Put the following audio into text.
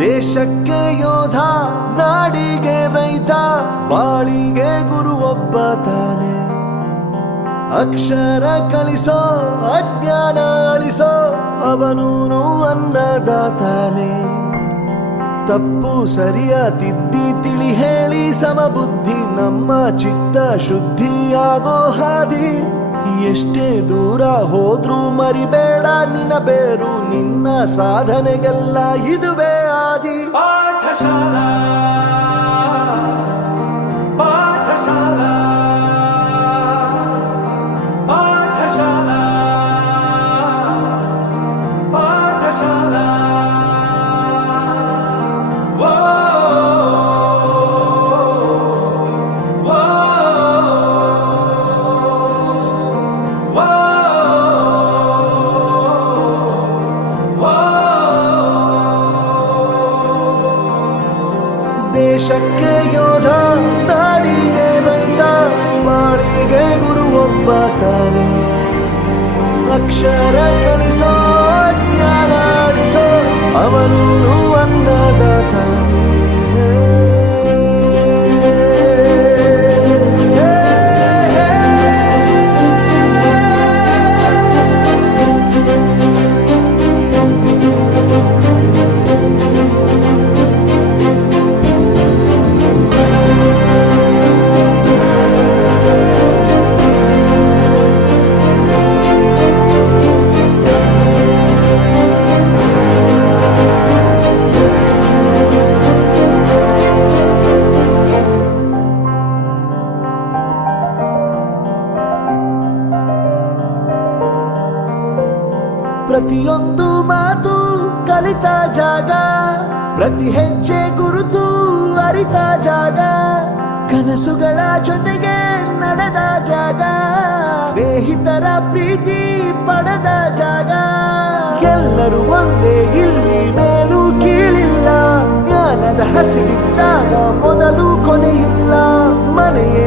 ದೇಶಕ್ಕೆ ಯೋಧ, ನಾಡಿಗೆ ರೈತ, ಬಾಳಿಗೆ ಗುರು ಒಬ್ಬ ತಾನೆ. ಅಕ್ಷರ ಕಲಿಸೋ, ಅಜ್ಞಾನ ಅಳಿಸೋ, ಅವನೂನು ಅನ್ನದಾತಾನೆ. ತಪ್ಪು ಸರಿಯ ತಿದ್ದಿ ತಿಳಿ ಹೇಳಿ ಸಮಬುದ್ಧಿ, ನಮ್ಮ ಚಿತ್ತ ಶುದ್ಧಿಯಾಗೋ ಹಾದಿ. ಎಷ್ಟೇ ದೂರ ಹೋದ್ರೂ ಮರಿಬೇಡ ನಿನ್ನ ಬೇರು, ನಿನ್ನ ಸಾಧನೆಗೆಲ್ಲ ಇದುವೇ ಆದಿ. ಪಾಠಶಾಲಾ ಪಾಠಶಾಲಾ ಪಾಠಶಾಲಾ ಪಾಠಶಾಲಾ. ದೇಶಕ್ಕೆ ಯೋಧ, ನಾಡಿಗೆ ರೈತ, ಬಾಳಿಗೆ ಗುರು ಒಬ್ಬ ತಾನೆ. ಅಕ್ಷರ ಕಲಿಸೋ, ಜ್ಞಾನ ಅಳಿಸೋ, ಅವನೂನು ಅನ್ನದಾತಾನೆ. ಪ್ರತಿಯೊಂದು ಮಾತು ಕಲಿತ ಜಾಗ, ಪ್ರತಿ ಹೆಜ್ಜೆ ಗುರುತು ಅರಿತ ಜಾಗ, ಕನಸುಗಳ ಜೊತೆಗೆ ನಡೆದ ಜಾಗ, ಸ್ನೇಹಿತರ ಪ್ರೀತಿ ಪಡೆದ ಜಾಗ. ಎಲ್ಲರೂ ಒಂದೇ, ಇಲ್ಲಿ ಮೇಲೂ ಕೀಳಿಲ್ಲ, ಜ್ಞಾನದ ಹಸಿವಿದ್ದಾಗ ಮೊದಲು ಕೊನೆಯಿಲ್ಲ. ಮನೆಯೇ